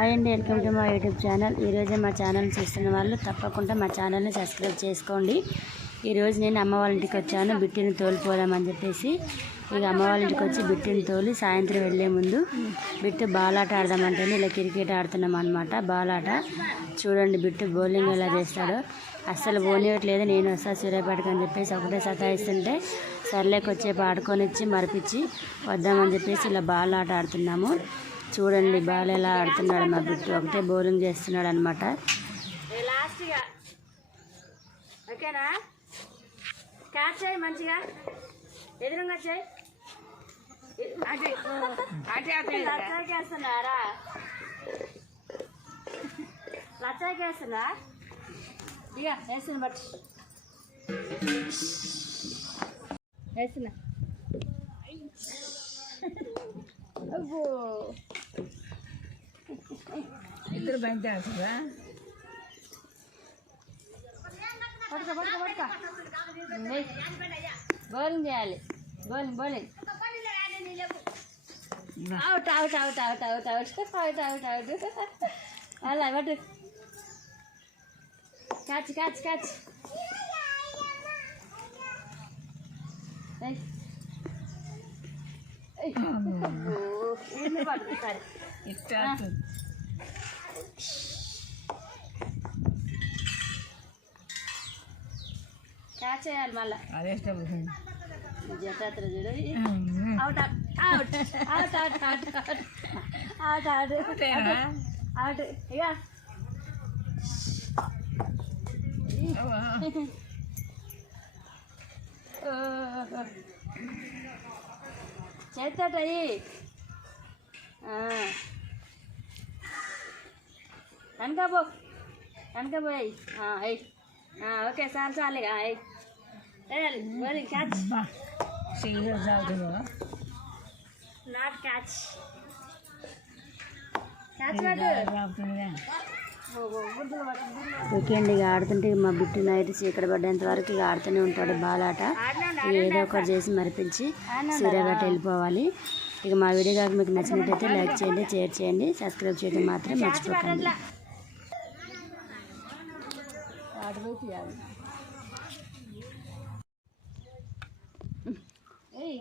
Hi అండి, welcome to మా YouTube channel. ఈరోజే మా ఛానల్ చూస్తున్న వాళ్ళు తప్పకుండా మా ఛానల్ని సబ్స్క్రైబ్ చేసుకోండి. ఈరోజు నేను అమ్మ వాళ్ళ ఇంటికి వచ్చాను బిట్టిని తోలిపోదామని చెప్పేసి. ఇక అమ్మ వాళ్ళ ఇంటికి వచ్చి బిట్టిని తోలి సాయంత్రం వెళ్ళే ముందు బిట్టు బాలాట ఆడదామంటే ఇలా క్రికెట్ ఆడుతున్నాం అనమాట. బాలాట చూడండి, బిట్టు బౌలింగ్ ఎలా చేస్తాడో అస్సలు పోనివ్వట్లేదు. నేను వస్తా సూర్యాపేటకు అని చెప్పేసి ఒకటే సతాయిస్తుంటే సర్లేకి వచ్చేపు ఆడుకొని ఇచ్చి మరిపించి వద్దామని చెప్పేసి ఇలా బాలాట ఆడుతున్నాము. చూడండి బాల్ ఎలా ఆడుతున్నాడు మా బిట్టు, ఒకటే బౌలింగ్ చేస్తున్నాడు అనమాట. ఓకేనా, క్యాచ్ చేయి మంచిగా, ఎదురుగా చేయి. లచ్చాకేస్తున్నారా, లచ్చాకేస్తున్నా ఇక వేస్తున్నా బట్టి వేస్తున్నా. అబ్బో ఇద్దరు బండి ఆడుతుందా? పట్టుకో పట్టుకో పట్టుకో, బౌలింగ్ చేయాలి. Bowling bowling out out out out out out out out out అలా పట్టు. Catch catch catch. సరే క్యాచ్ చేయాలి మళ్ళా. అదే జతాత్ర చూడు. Out out out out out out out out ఇక చేస్తాయి కనకాబో కనకాబోయ్. ఓకే చాలు చాలు ఇక catch not catch catch weekend ఇక ఆడుతుంటే మా బిట్టు నైట్ చీకటి పడ్డంత వరకు ఇక ఆడుతూనే ఉంటాడు బాలాట. ఏదో ఒకటి చేసి మరిపించి సూర్యాపేట వెళ్ళిపోవాలి. ఇక మా వీడియో కాక మీకు నచ్చినట్టయితే లైక్ చేయండి, షేర్ చేయండి, సబ్స్క్రైబ్ చేయడం మాత్రం మర్చిపోకండి. ఏయ్